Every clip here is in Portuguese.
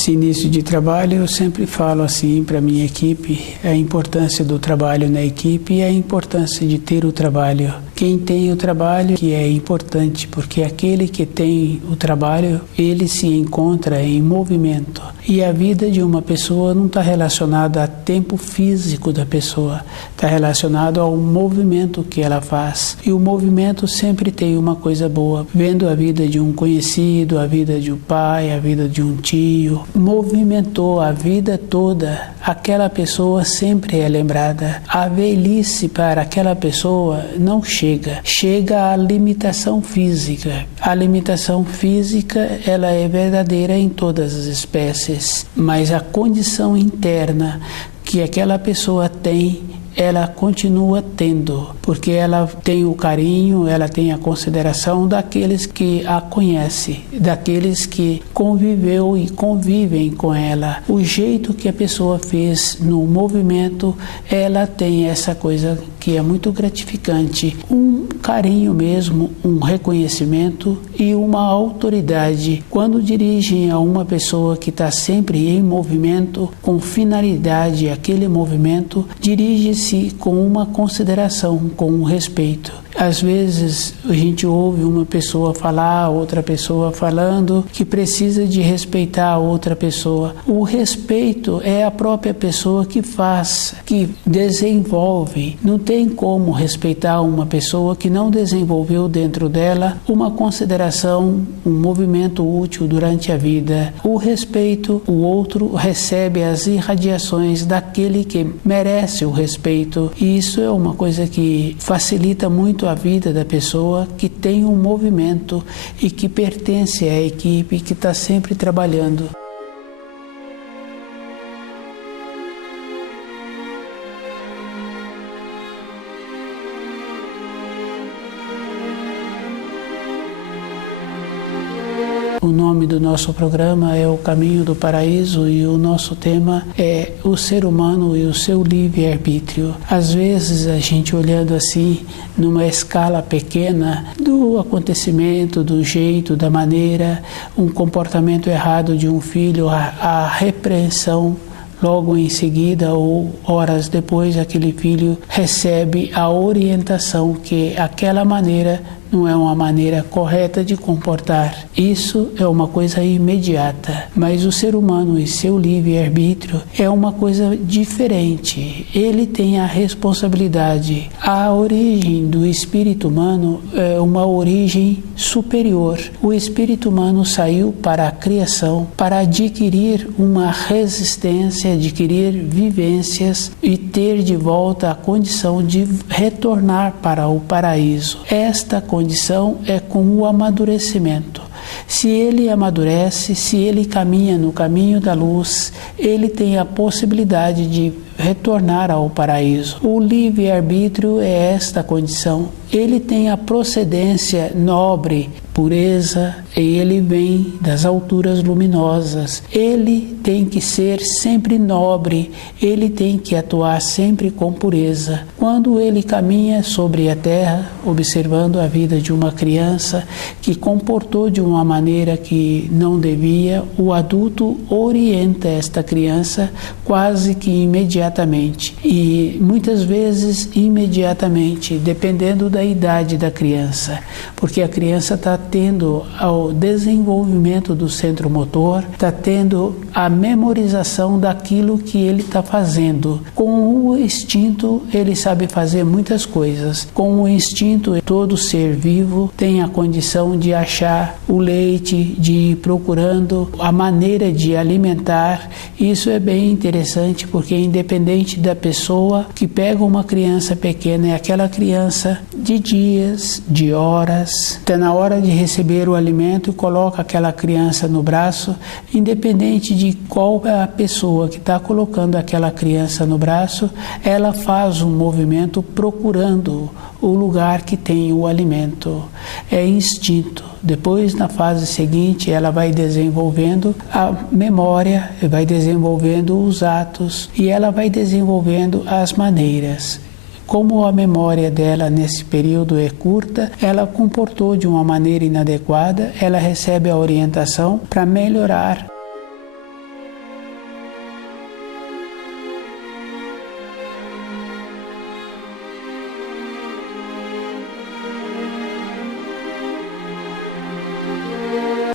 Esse início de trabalho eu sempre falo assim para minha equipe, a importância do trabalho na equipe e a importância de ter o trabalho. Quem tem o trabalho que é importante, porque aquele que tem o trabalho, ele se encontra em movimento. E a vida de uma pessoa não está relacionada ao tempo físico da pessoa, está relacionado ao movimento que ela faz. E o movimento sempre tem uma coisa boa. Vendo a vida de um conhecido, a vida de um pai, a vida de um tio, movimentou a vida toda, aquela pessoa sempre é lembrada. A velhice para aquela pessoa não chega à limitação física. A limitação física, ela é verdadeira em todas as espécies, mas a condição interna que aquela pessoa tem, ela continua tendo, porque ela tem o carinho, ela tem a consideração daqueles que a conhecem, daqueles que conviveu e convivem com ela. O jeito que a pessoa fez no movimento, ela tem essa coisa que é muito gratificante, um carinho mesmo, um reconhecimento e uma autoridade. Quando dirigem a uma pessoa que está sempre em movimento, com finalidade, aquele movimento, dirige-se com uma consideração, com um respeito. Às vezes a gente ouve uma pessoa falar, outra pessoa falando, que precisa de respeitar a outra pessoa. O respeito é a própria pessoa que faz, que desenvolve. Não tem como respeitar uma pessoa que não desenvolveu dentro dela uma consideração, um movimento útil durante a vida. O respeito, o outro recebe as irradiações daquele que merece o respeito. E isso é uma coisa que facilita muito a vida da pessoa que tem um movimento e que pertence à equipe que está sempre trabalhando. O nome do nosso programa é O Caminho do Paraíso e o nosso tema é o ser humano e o seu livre-arbítrio. Às vezes a gente olhando assim, numa escala pequena, do acontecimento, do jeito, da maneira, um comportamento errado de um filho, a repreensão, logo em seguida ou horas depois, aquele filho recebe a orientação que aquela maneira não é uma maneira correta de comportar. Isso é uma coisa imediata, mas o ser humano e seu livre-arbítrio é uma coisa diferente. Ele tem a responsabilidade. A origem do espírito humano é uma origem superior. O espírito humano saiu para a criação, para adquirir uma resistência, adquirir vivências e ter de volta a condição de retornar para o paraíso. Esta condição é com o amadurecimento. Se ele amadurece, se ele caminha no caminho da luz, ele tem a possibilidade de retornar ao paraíso. O livre-arbítrio é esta condição. Ele tem a procedência nobre, pureza, e ele vem das alturas luminosas. Ele tem que ser sempre nobre, ele tem que atuar sempre com pureza. Quando ele caminha sobre a terra, observando a vida de uma criança que comportou de uma maneira que não devia, o adulto orienta esta criança quase que imediatamente. E muitas vezes imediatamente, dependendo da idade da criança, porque a criança está tendo o desenvolvimento do centro motor, está tendo a memorização daquilo que ele está fazendo. Com o instinto, ele sabe fazer muitas coisas. Com o instinto, todo ser vivo tem a condição de achar o leite, de ir procurando a maneira de alimentar. Isso é bem interessante, porque independente da pessoa que pega uma criança pequena, é aquela criança de dias, de horas, está na hora de receber o alimento e coloca aquela criança no braço, independente de qual é a pessoa que está colocando aquela criança no braço, ela faz um movimento procurando o lugar que tem o alimento. É instinto. Depois, na fase seguinte, ela vai desenvolvendo a memória, vai desenvolvendo os atos e ela vai desenvolvendo as maneiras. Como a memória dela nesse período é curta, ela comportou de uma maneira inadequada, ela recebe a orientação para melhorar.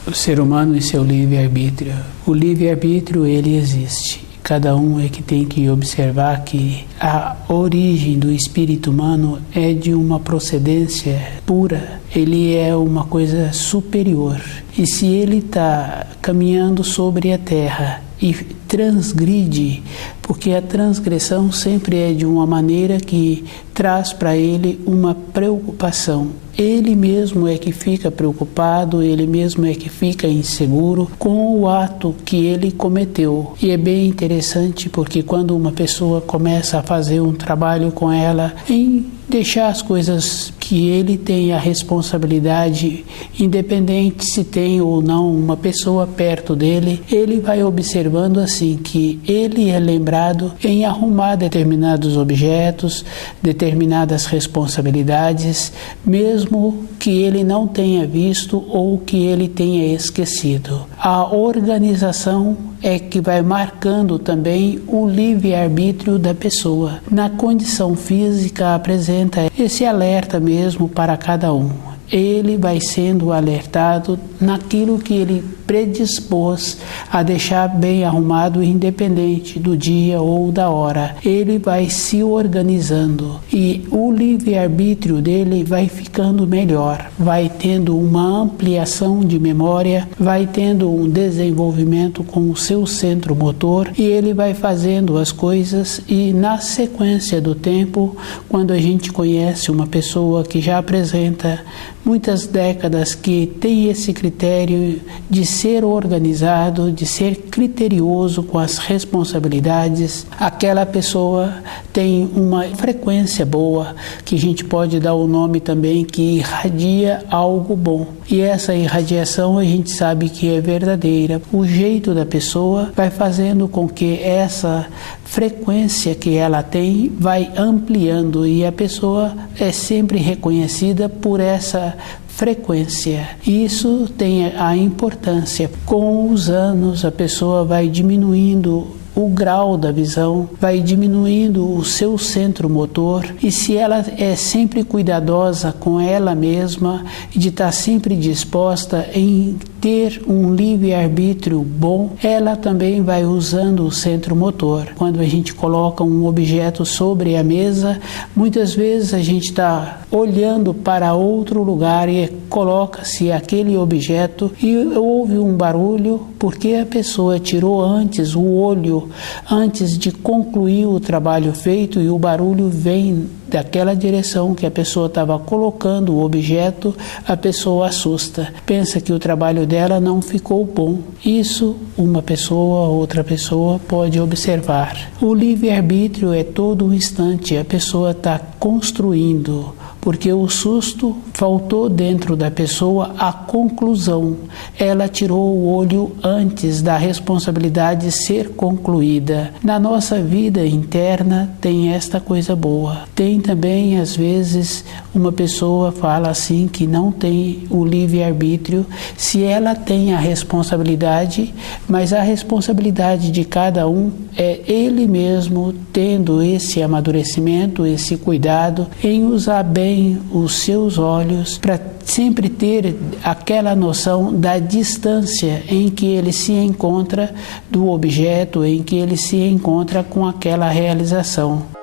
o ser humano e seu livre-arbítrio. O livre-arbítrio, ele existe. Cada um é que tem que observar que a origem do espírito humano é de uma procedência pura. Ele é uma coisa superior. E se ele está caminhando sobre a terra e transgride, porque a transgressão sempre é de uma maneira que traz para ele uma preocupação. Ele mesmo é que fica preocupado, ele mesmo é que fica inseguro com o ato que ele cometeu. E é bem interessante porque quando uma pessoa começa a fazer um trabalho com ela em deixar as coisas que ele tem a responsabilidade, independente se tem ou não uma pessoa perto dele, ele vai observando assim que ele é lembrado em arrumar determinados objetos, determinadas responsabilidades, mesmo que ele não tenha visto ou que ele tenha esquecido. A organização é que vai marcando também o livre-arbítrio da pessoa. Na condição física apresenta esse alerta mesmo para cada um. Ele vai sendo alertado naquilo que ele predispôs a deixar bem arrumado, independente do dia ou da hora. Ele vai se organizando e o livre-arbítrio dele vai ficando melhor, vai tendo uma ampliação de memória, vai tendo um desenvolvimento com o seu centro motor e ele vai fazendo as coisas e na sequência do tempo, quando a gente conhece uma pessoa que já apresenta muitas décadas que tem esse critério de ser organizado, de ser criterioso com as responsabilidades, aquela pessoa tem uma frequência boa, que a gente pode dar o nome também, que irradia algo bom. E essa irradiação a gente sabe que é verdadeira. O jeito da pessoa vai fazendo com que essa frequência que ela tem vai ampliando e a pessoa é sempre reconhecida por essa frequência. Isso tem a importância. Com os anos, a pessoa vai diminuindo o grau da visão, vai diminuindo o seu centro motor e se ela é sempre cuidadosa com ela mesma e de estar sempre disposta em ter um livre-arbítrio bom, ela também vai usando o centro motor. Quando a gente coloca um objeto sobre a mesa, muitas vezes a gente está olhando para outro lugar e coloca-se aquele objeto e houve um barulho porque a pessoa tirou antes o olho, antes de concluir o trabalho feito e o barulho vem daquela direção que a pessoa estava colocando o objeto, a pessoa assusta, pensa que o trabalho dela não ficou bom. Isso uma pessoa, outra pessoa pode observar. O livre-arbítrio é todo um instante, a pessoa está construindo, porque o susto faltou dentro da pessoa a conclusão. Ela tirou o olho antes da responsabilidade ser concluída. Na nossa vida interna tem esta coisa boa. Tem também, às vezes, uma pessoa fala assim que não tem o livre-arbítrio, se ela tem a responsabilidade, mas a responsabilidade de cada um é ele mesmo tendo esse amadurecimento, esse cuidado em usar bem os seus olhos para sempre ter aquela noção da distância em que ele se encontra do objeto, em que ele se encontra com aquela realização.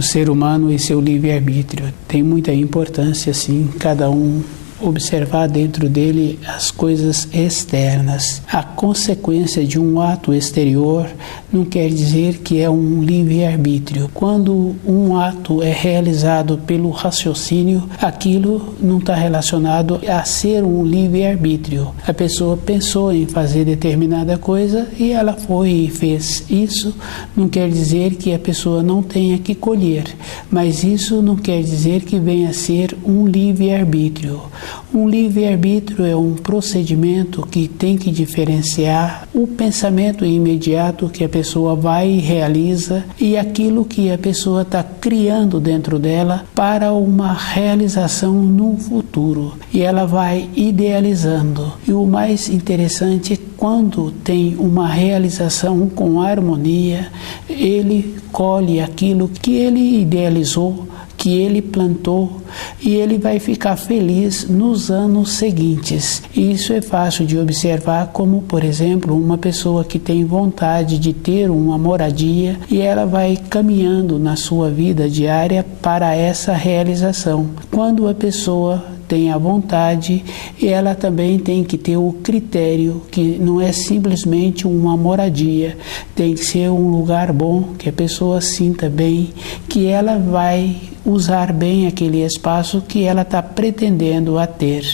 O ser humano e seu livre-arbítrio tem muita importância, sim, cada um observar dentro dele as coisas externas. A consequência de um ato exterior não quer dizer que é um livre-arbítrio. Quando um ato é realizado pelo raciocínio, aquilo não está relacionado a ser um livre-arbítrio. A pessoa pensou em fazer determinada coisa e ela foi e fez. Isso não quer dizer que a pessoa não tenha que colher, mas isso não quer dizer que venha a ser um livre-arbítrio. Um livre-arbítrio é um procedimento que tem que diferenciar o pensamento imediato que a pessoa vai e realiza e aquilo que a pessoa está criando dentro dela para uma realização no futuro. E ela vai idealizando. E o mais interessante é quando tem uma realização com harmonia, ele colhe aquilo que ele idealizou, que ele plantou, e ele vai ficar feliz nos anos seguintes. E isso é fácil de observar, como, por exemplo, uma pessoa que tem vontade de ter uma moradia e ela vai caminhando na sua vida diária para essa realização. Quando a pessoa tem a vontade, e ela também tem que ter o critério, que não é simplesmente uma moradia, tem que ser um lugar bom, que a pessoa sinta bem, que ela vai usar bem aquele espaço que ela está pretendendo a ter.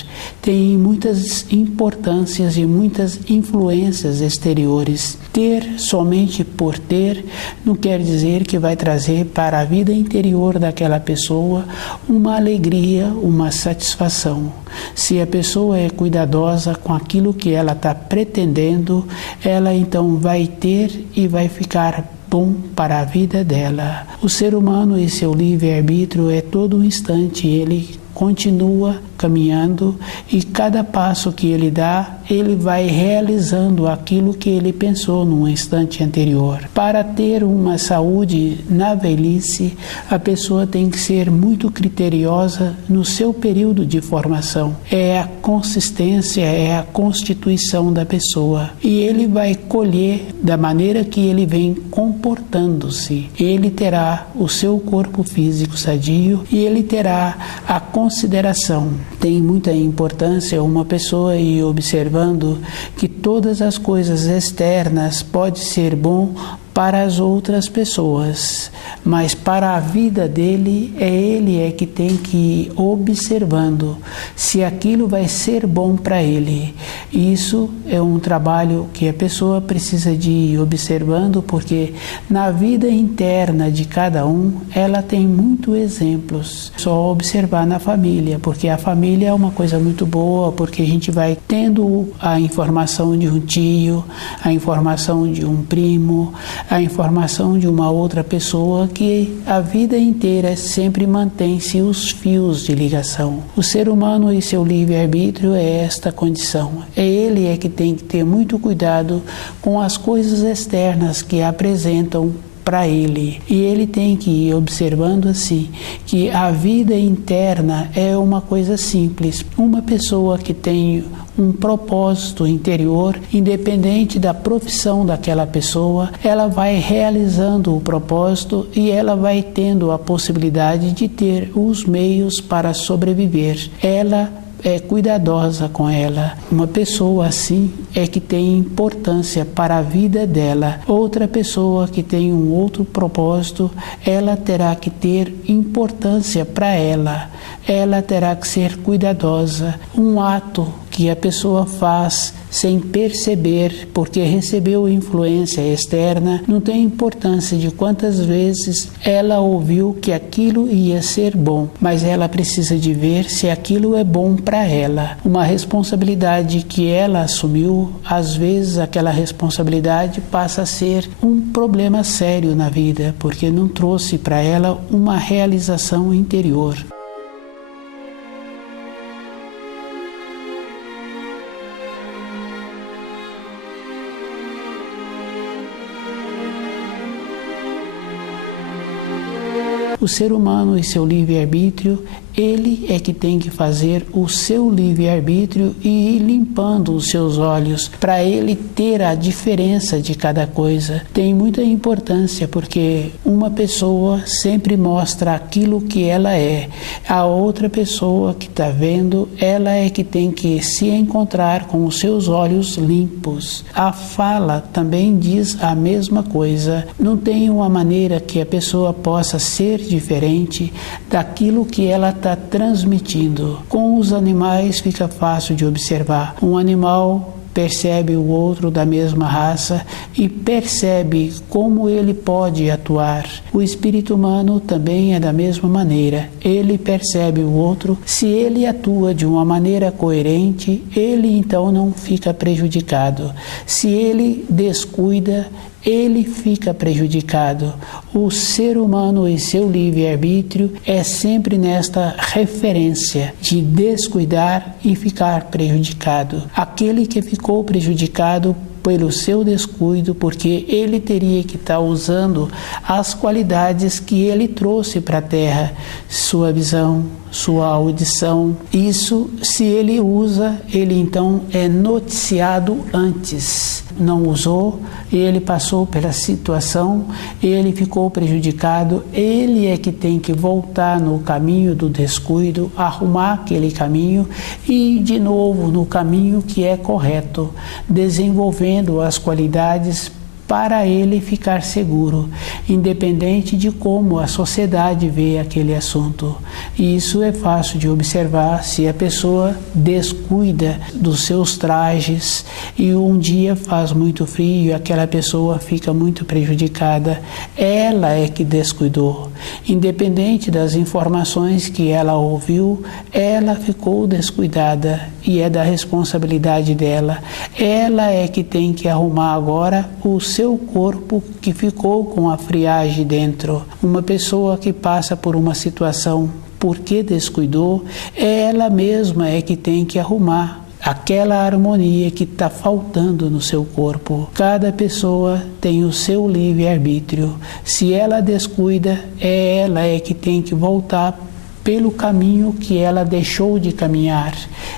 Tem muitas importâncias e muitas influências exteriores. Ter somente por ter não quer dizer que vai trazer para a vida interior daquela pessoa uma alegria, uma satisfação. Se a pessoa é cuidadosa com aquilo que ela está pretendendo, ela então vai ter e vai ficar bom para a vida dela. O ser humano e seu livre-arbítrio é todo um instante, ele continua caminhando e cada passo que ele dá, ele vai realizando aquilo que ele pensou num instante anterior. Para ter uma saúde na velhice, a pessoa tem que ser muito criteriosa no seu período de formação. É a consistência, é a constituição da pessoa. E ele vai colher da maneira que ele vem comportando-se. Ele terá o seu corpo físico sadio e ele terá a consideração. Tem muita importância uma pessoa ir observando que todas as coisas externas podem ser bom para as outras pessoas, mas para a vida dele, ele é que tem que ir observando se aquilo vai ser bom para ele. Isso é um trabalho que a pessoa precisa de ir observando, porque na vida interna de cada um, ela tem muitos exemplos. Só observar na família, porque a família é uma coisa muito boa, porque a gente vai tendo a informação de um tio, a informação de um primo, a informação de uma outra pessoa, que a vida inteira sempre mantém-se os fios de ligação. O ser humano e seu livre-arbítrio é esta condição. Ele é que tem que ter muito cuidado com as coisas externas que apresentam para ele. E ele tem que ir observando assim, que a vida interna é uma coisa simples. Uma pessoa que tem um propósito interior, independente da profissão daquela pessoa, ela vai realizando o propósito e ela vai tendo a possibilidade de ter os meios para sobreviver. Ela é cuidadosa com ela. Uma pessoa assim é que tem importância para a vida dela. Outra pessoa que tem um outro propósito, ela terá que ter importância para ela. Ela terá que ser cuidadosa. Um ato que a pessoa faz sem perceber, porque recebeu influência externa, não tem importância de quantas vezes ela ouviu que aquilo ia ser bom, mas ela precisa de ver se aquilo é bom para ela. Uma responsabilidade que ela assumiu, às vezes aquela responsabilidade passa a ser um problema sério na vida, porque não trouxe para ela uma realização interior. O ser humano e seu livre-arbítrio, ele é que tem que fazer o seu livre-arbítrio e ir limpando os seus olhos para ele ter a diferença de cada coisa. Tem muita importância, porque uma pessoa sempre mostra aquilo que ela é. A outra pessoa que está vendo, ela é que tem que se encontrar com os seus olhos limpos. A fala também diz a mesma coisa. Não tem uma maneira que a pessoa possa ser diferente daquilo que ela está transmitindo. Com os animais fica fácil de observar. Um animal percebe o outro da mesma raça e percebe como ele pode atuar. O espírito humano também é da mesma maneira. Ele percebe o outro. Se ele atua de uma maneira coerente, ele então não fica prejudicado. Se ele descuida, ele fica prejudicado. O ser humano e seu livre-arbítrio é sempre nesta referência de descuidar e ficar prejudicado. Aquele que ficou prejudicado pelo seu descuido, porque ele teria que estar usando as qualidades que ele trouxe para a Terra, sua visão, sua audição. Isso, se ele usa, ele então é noticiado antes. Não usou, ele passou pela situação, ele ficou prejudicado, ele é que tem que voltar no caminho do descuido, arrumar aquele caminho e ir de novo no caminho que é correto, desenvolvendo as qualidades para ele ficar seguro, independente de como a sociedade vê aquele assunto. E isso é fácil de observar se a pessoa descuida dos seus trajes e um dia faz muito frio e aquela pessoa fica muito prejudicada. Ela é que descuidou. Independente das informações que ela ouviu, ela ficou descuidada e é da responsabilidade dela. Ela é que tem que arrumar agora o seu corpo que ficou com a friagem dentro. Uma pessoa que passa por uma situação porque descuidou, ela mesma é que tem que arrumar aquela harmonia que está faltando no seu corpo. Cada pessoa tem o seu livre-arbítrio. Se ela descuida, ela é que tem que voltar pelo caminho que ela deixou de caminhar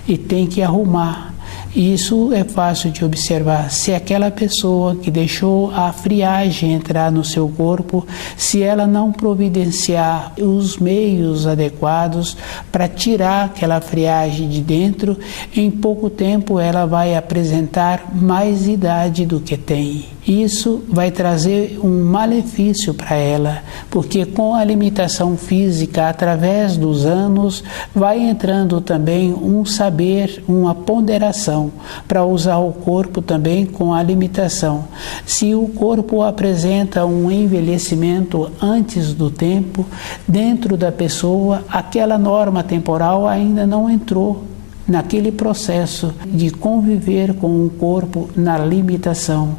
e tem que arrumar. Isso é fácil de observar. Se aquela pessoa que deixou a friagem entrar no seu corpo, se ela não providenciar os meios adequados para tirar aquela friagem de dentro, em pouco tempo ela vai apresentar mais idade do que tem. Isso vai trazer um malefício para ela, porque com a limitação física, através dos anos, vai entrando também um saber, uma ponderação, para usar o corpo também com a limitação. Se o corpo apresenta um envelhecimento antes do tempo, dentro da pessoa, aquela norma temporal ainda não entrou naquele processo de conviver com o corpo na limitação,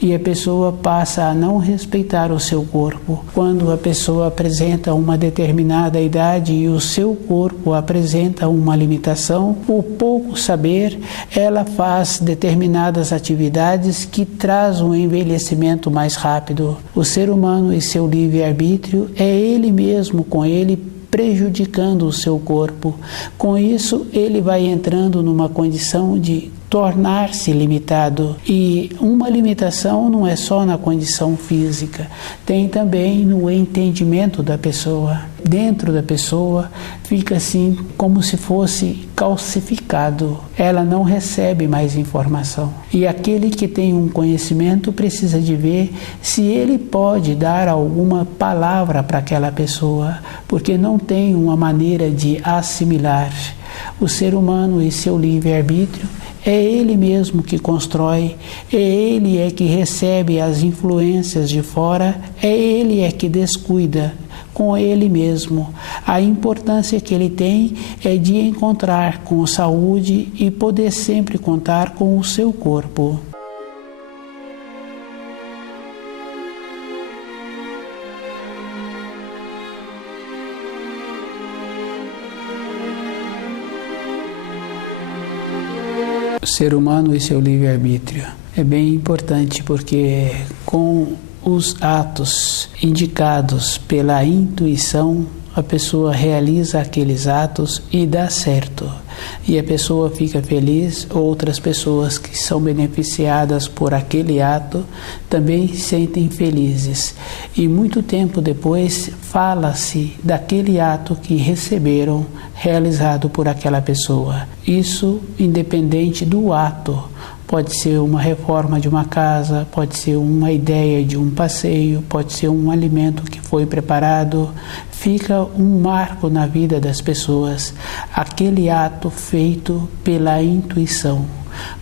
e a pessoa passa a não respeitar o seu corpo. Quando a pessoa apresenta uma determinada idade e o seu corpo apresenta uma limitação, por pouco saber, ela faz determinadas atividades que traz um envelhecimento mais rápido. O ser humano e seu livre-arbítrio é ele mesmo com ele prejudicando o seu corpo. Com isso, ele vai entrando numa condição de tornar-se limitado. E uma limitação não é só na condição física, tem também no entendimento da pessoa. Dentro da pessoa fica assim como se fosse calcificado. Ela não recebe mais informação. E aquele que tem um conhecimento precisa de ver se ele pode dar alguma palavra para aquela pessoa, porque não tem uma maneira de assimilar. O ser humano e seu livre-arbítrio é ele mesmo que constrói, é ele é que recebe as influências de fora, é ele é que descuida com ele mesmo. A importância que ele tem é de encontrar com saúde e poder sempre contar com o seu corpo. O ser humano e seu livre-arbítrio é bem importante, porque com os atos indicados pela intuição, a pessoa realiza aqueles atos e dá certo. E a pessoa fica feliz, outras pessoas que são beneficiadas por aquele ato também se sentem felizes. E muito tempo depois fala-se daquele ato que receberam realizado por aquela pessoa. Isso independente do ato. Pode ser uma reforma de uma casa, pode ser uma ideia de um passeio, pode ser um alimento que foi preparado. Fica um marco na vida das pessoas, aquele ato feito pela intuição.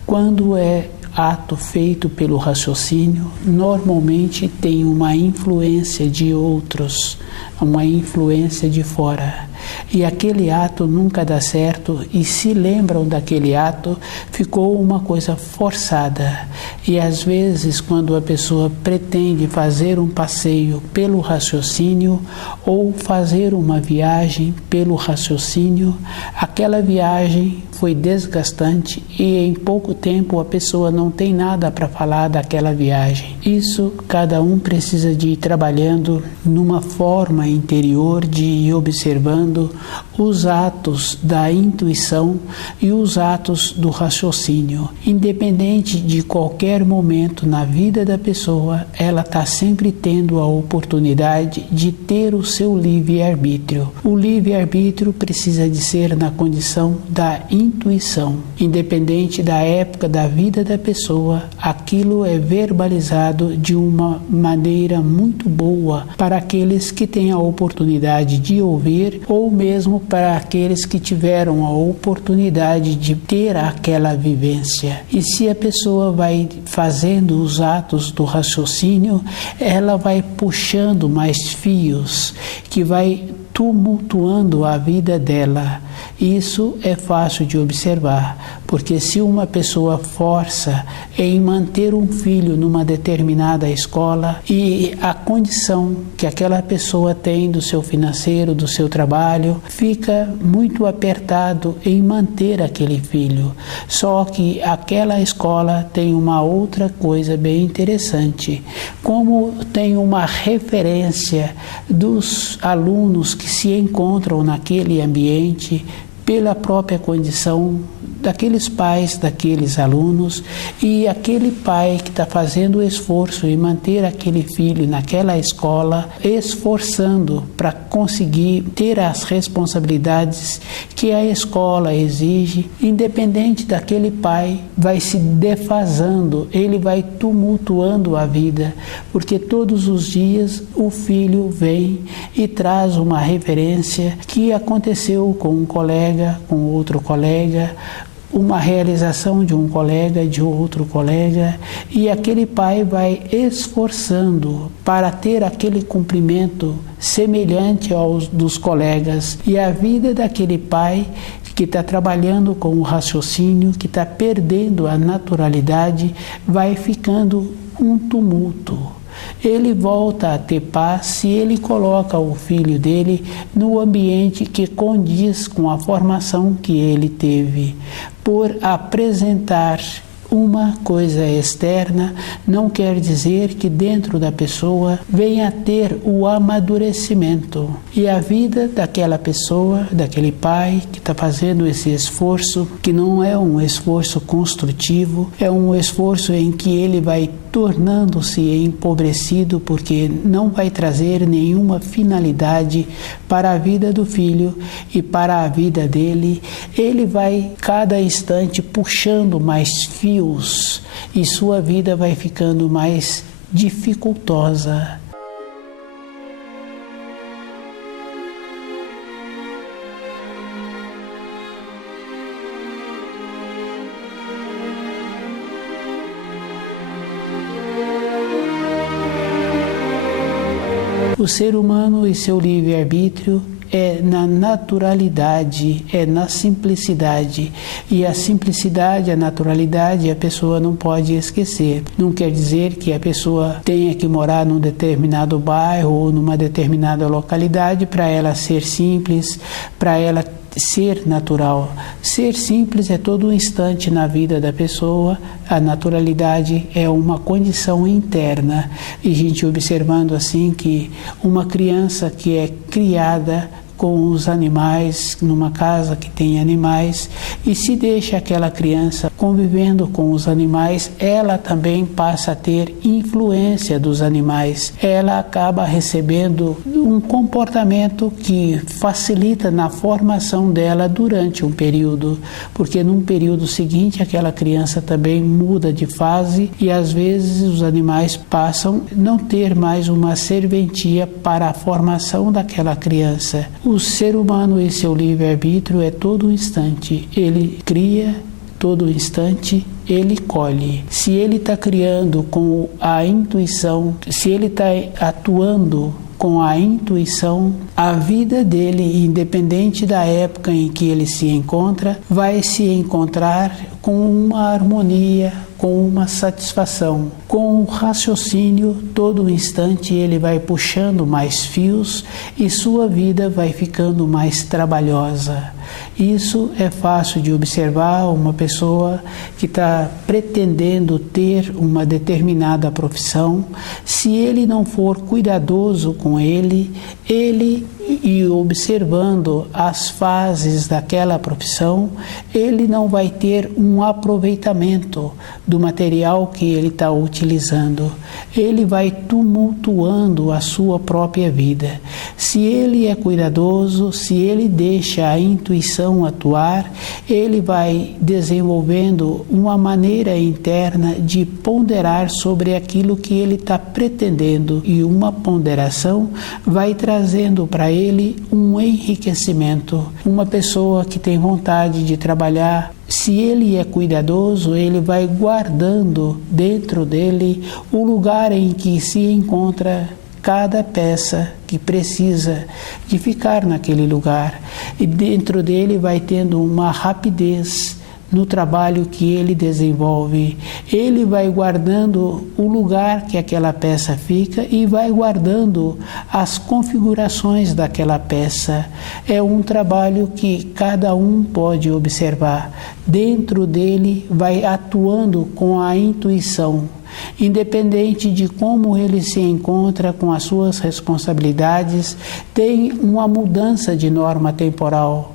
Quando é ato feito pelo raciocínio, normalmente tem uma influência de outros, uma influência de fora. E aquele ato nunca dá certo, e se lembram daquele ato, ficou uma coisa forçada. E às vezes, quando a pessoa pretende fazer um passeio pelo raciocínio ou fazer uma viagem pelo raciocínio, aquela viagem foi desgastante e em pouco tempo a pessoa não tem nada para falar daquela viagem. Isso cada um precisa de ir trabalhando numa forma interior de ir observando os atos da intuição e os atos do raciocínio. Independente de qualquer momento na vida da pessoa, ela está sempre tendo a oportunidade de ter o seu livre-arbítrio. O livre-arbítrio precisa de ser na condição da intuição. Independente da época da vida da pessoa, aquilo é verbalizado de uma maneira muito boa para aqueles que têm a oportunidade de ouvir ou mesmo para aqueles que tiveram a oportunidade de ter aquela vivência. E se a pessoa vai fazendo os atos do raciocínio, ela vai puxando mais fios que vai tumultuando a vida dela. Isso é fácil de observar, porque se uma pessoa força em manter um filho numa determinada escola e a condição que aquela pessoa tem do seu financeiro, do seu trabalho, fica muito apertado em manter aquele filho. Só que aquela escola tem uma outra coisa bem interessante. Como tem uma referência dos alunos que se encontram naquele ambiente, pela própria condição daqueles pais, daqueles alunos, e aquele pai que está fazendo o esforço em manter aquele filho naquela escola, esforçando para conseguir ter as responsabilidades que a escola exige, independente daquele pai, vai se defasando, ele vai tumultuando a vida, porque todos os dias o filho vem e traz uma referência que aconteceu com um colega, com outro colega, uma realização de um colega, de outro colega, e aquele pai vai esforçando para ter aquele cumprimento semelhante aos dos colegas. E a vida daquele pai que está trabalhando com o raciocínio, que está perdendo a naturalidade, vai ficando um tumulto. Ele volta a ter paz se ele coloca o filho dele no ambiente que condiz com a formação que ele teve. Por apresentar uma coisa externa, não quer dizer que dentro da pessoa venha a ter o amadurecimento. E a vida daquela pessoa, daquele pai que está fazendo esse esforço, que não é um esforço construtivo, é um esforço em que ele vai tornando-se empobrecido, porque não vai trazer nenhuma finalidade para a vida do filho e para a vida dele. Ele vai cada instante puxando mais fios e sua vida vai ficando mais dificultosa. O ser humano e seu livre-arbítrio é na naturalidade, é na simplicidade. E a simplicidade, a naturalidade, a pessoa não pode esquecer. Não quer dizer que a pessoa tenha que morar num determinado bairro ou numa determinada localidade para ela ser simples, para ela ser natural. Ser simples é todo um instante na vida da pessoa. A naturalidade é uma condição interna. E a gente observando assim que uma criança que é criada com os animais, numa casa que tem animais, e se deixa aquela criança convivendo com os animais, ela também passa a ter influência dos animais. Ela acaba recebendo um comportamento que facilita na formação dela durante um período, porque num período seguinte aquela criança também muda de fase e às vezes os animais passam a não ter mais uma serventia para a formação daquela criança. O ser humano e seu livre-arbítrio é todo um instante. Ele cria todo instante, ele colhe. Se ele está criando com a intuição, se ele está atuando com a intuição, a vida dele, independente da época em que ele se encontra, vai se encontrar com uma harmonia, com uma satisfação. Com o raciocínio, todo instante ele vai puxando mais fios e sua vida vai ficando mais trabalhosa. Isso é fácil de observar uma pessoa que está pretendendo ter uma determinada profissão. Se ele não for cuidadoso com ele e observando as fases daquela profissão, ele não vai ter um aproveitamento do material que ele está utilizando. Ele vai tumultuando a sua própria vida. Se ele é cuidadoso, se ele deixa a intuição atuar, ele vai desenvolvendo uma maneira interna de ponderar sobre aquilo que ele está pretendendo, e uma ponderação vai trazendo para ele um enriquecimento. Uma pessoa que tem vontade de trabalhar, se ele é cuidadoso, ele vai guardando dentro dele o lugar em que se encontra cada peça que precisa de ficar naquele lugar. E dentro dele vai tendo uma rapidez no trabalho que ele desenvolve. Ele vai guardando o lugar que aquela peça fica e vai guardando as configurações daquela peça. É um trabalho que cada um pode observar. Dentro dele vai atuando com a intuição. Independente de como ele se encontra com as suas responsabilidades, tem uma mudança de norma temporal.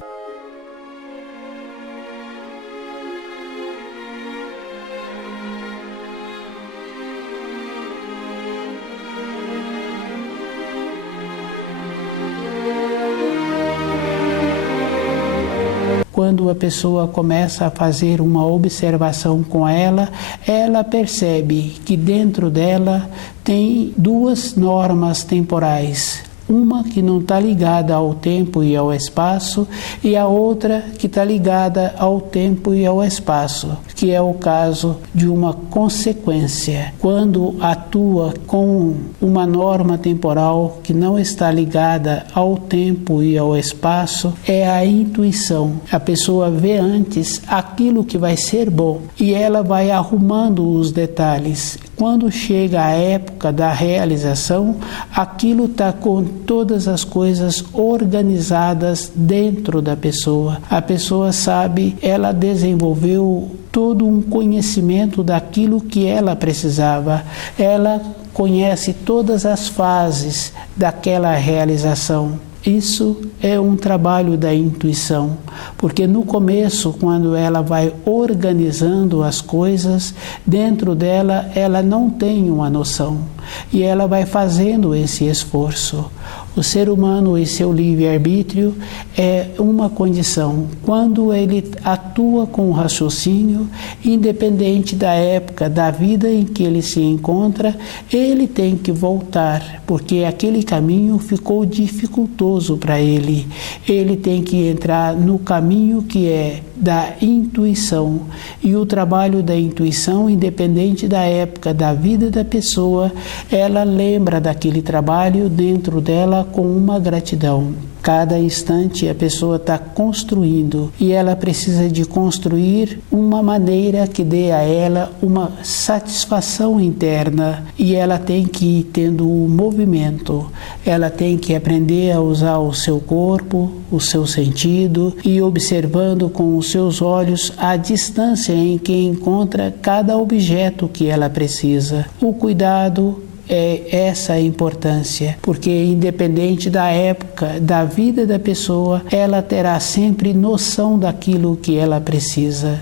Quando a pessoa começa a fazer uma observação com ela percebe que dentro dela tem duas normas temporais. Uma que não está ligada ao tempo e ao espaço, e a outra que está ligada ao tempo e ao espaço, que é o caso de uma consequência. Quando atua com uma norma temporal que não está ligada ao tempo e ao espaço, é a intuição. A pessoa vê antes aquilo que vai ser bom e ela vai arrumando os detalhes. Quando chega a época da realização, aquilo está com todas as coisas organizadas dentro da pessoa. A pessoa sabe, ela desenvolveu todo um conhecimento daquilo que ela precisava. Ela conhece todas as fases daquela realização. Isso é um trabalho da intuição, porque no começo, quando ela vai organizando as coisas, dentro dela ela não tem uma noção e ela vai fazendo esse esforço. O ser humano e seu livre-arbítrio é uma condição. Quando ele atua com o raciocínio, independente da época, da vida em que ele se encontra, ele tem que voltar, porque aquele caminho ficou dificultoso para ele. Ele tem que entrar no caminho que é da intuição. E o trabalho da intuição, independente da época, da vida da pessoa, ela lembra daquele trabalho dentro dela com uma gratidão. Cada instante a pessoa está construindo e ela precisa de construir uma maneira que dê a ela uma satisfação interna, e ela tem que ir tendo o movimento, ela tem que aprender a usar o seu corpo, o seu sentido, e observando com os seus olhos a distância em que encontra cada objeto que ela precisa. O cuidado é essa a importância, porque independente da época, da vida da pessoa, ela terá sempre noção daquilo que ela precisa.